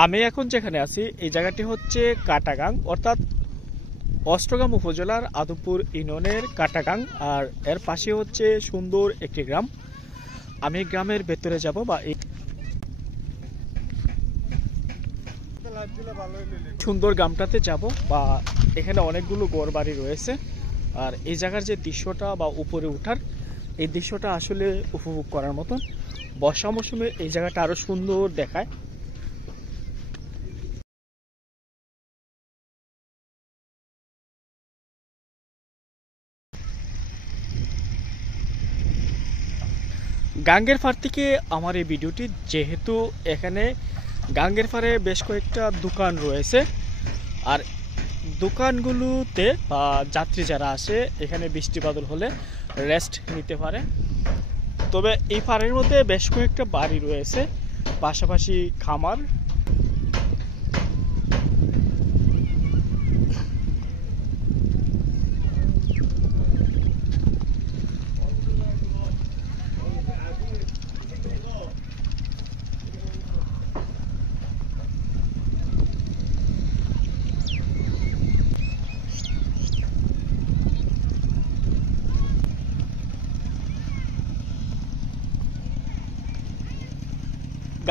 আমি এখন যেখানে আছি এই জায়গাটি হচ্ছে কাটাগাং, অর্থাৎ অষ্টগ্রাম উপজেলার আদমপুর ইউনিয়নের কাটাগাং। আর এর পাশে হচ্ছে সুন্দর একটি গ্রাম। আমি গ্রামের ভেতরে যাব বা সুন্দর গ্রামটাতে যাব, বা এখানে অনেকগুলো ঘরবাড়ি রয়েছে। আর এই জায়গার যে দৃশ্যটা বা উপরে ওঠার এই দৃশ্যটা আসলে উপভোগ করার মতন। বর্ষা মৌসুমে এই জায়গাটা আরো সুন্দর দেখায়। গাঙ্গের পাড় থেকে আমার এই ভিডিওটি, যেহেতু এখানে গাঙ্গের পাড়ে বেশ কয়েকটা দোকান রয়েছে, আর দোকানগুলোতে বা যাত্রী যারা আসে এখানে বৃষ্টি বাদল হলে রেস্ট নিতে পারে। তবে এই পাড়ের মধ্যে বেশ কয়েকটা বাড়ি রয়েছে, পাশাপাশি খামার।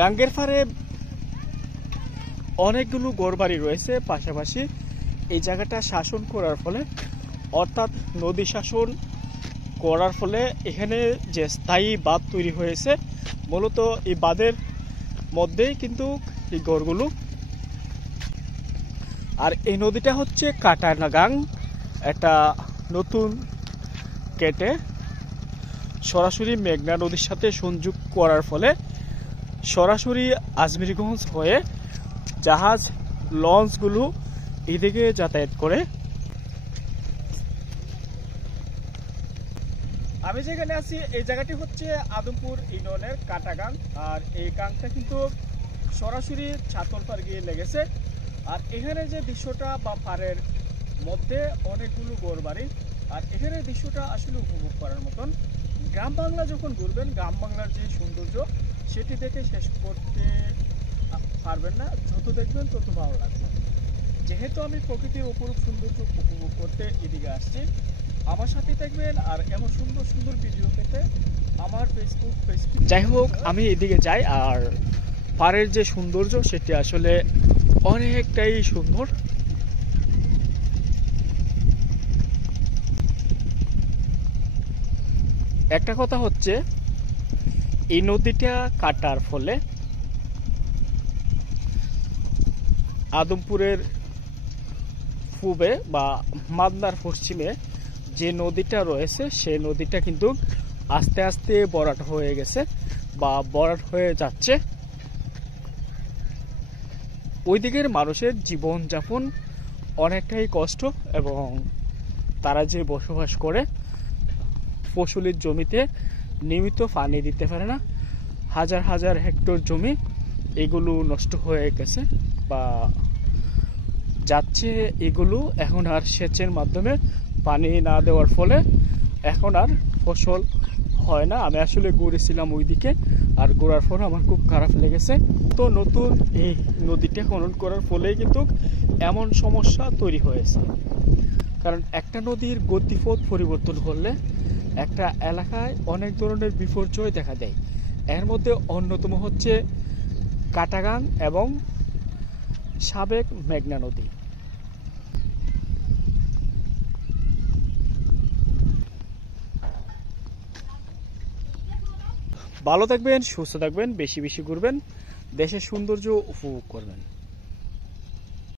গাঙ্গের পাড়ে অনেকগুলো ঘরবাড়ি রয়েছে, পাশাপাশি এই জায়গাটা শাসন করার ফলে, অর্থাৎ নদী শাসন করার ফলে এখানে যে স্থায়ী বাঁধ তৈরি হয়েছে, মূলত এই বাঁধের মধ্যেই কিন্তু এই ঘরগুলো। আর এই নদীটা হচ্ছে কাটাগাং, একটা নতুন কেটে সরাসরি মেঘনা নদীর সাথে সংযোগ করার ফলে সরাসরি আজমিরগঞ্জ হয়ে জাহাজ লঞ্চগুলো এদিকে যাতায়াত করে। আমি যেখানে আছি এই জায়গাটি হচ্ছে আদমপুর ইউনিয়নের কাটাগাং। আর এই গাংটা কিন্তু সরাসরি ছাতলপাড় গিয়ে লেগেছে। আর এখানে যে দৃশ্যটা বা পাড়ের মধ্যে অনেকগুলো ঘরবাড়ি, আর এখানে দৃশ্যটা আসলে উপভোগ করার মতন। গ্রাম বাংলা যখন ঘুরবেন, গ্রাম বাংলার যে সৌন্দর্য সেটি দেখে শেষ করতে পারবেন না, যত দেখবেন তত ভালো লাগবে। যেহেতু আমি প্রকৃতির অপরূপ সৌন্দর্য উপভোগ করতে এদিকে আসছি, আমার সাথে থাকবেন। আর এমন সুন্দর সুন্দর ভিডিও পেতে আমার ফেসবুক পেজ। যাই হোক, আমি এদিকে যাই। আর পাড়ের যে সৌন্দর্য সেটি আসলে অনেকটাই সুন্দর। একটা কথা হচ্ছে, এই নদীটা কাটার ফলে আদমপুরের পূবে বা মাদনার পশ্চিমে যে নদীটা রয়েছে সেই নদীটা কিন্তু আস্তে আস্তে ভরাট হয়ে গেছে বা ভরাট হয়ে যাচ্ছে। ওই দিকের মানুষের জীবনযাপন অনেকটাই কষ্ট, এবং তারা যে বসবাস করে ফসলের জমিতে নিয়মিত পানি দিতে পারে না। হাজার হাজার হেক্টর জমি এগুলো নষ্ট হয়ে গেছে বা যাচ্ছে। এগুলো এখন আর সেচের মাধ্যমে পানি না দেওয়ার ফলে এখন আর ফসল হয় না। আমি আসলে ঘুরেছিলাম ওই দিকে, আর ঘোরার পর আমার খুব খারাপ লেগেছে। তো নতুন এই নদীটা খনন করার ফলেই কিন্তু এমন সমস্যা তৈরি হয়েছে। কারণ একটা নদীর গতিপথ পরিবর্তন করলে একটা এলাকায় অনেক ধরনের বিপর্যয় দেখা দেয়। এর মধ্যে অন্যতম হচ্ছে কাটাগাং এবং সাবেক মেঘনা নদী। ভালো থাকবেন, সুস্থ থাকবেন, বেশি বেশি ঘুরবেন, দেশের সৌন্দর্য উপভোগ করবেন।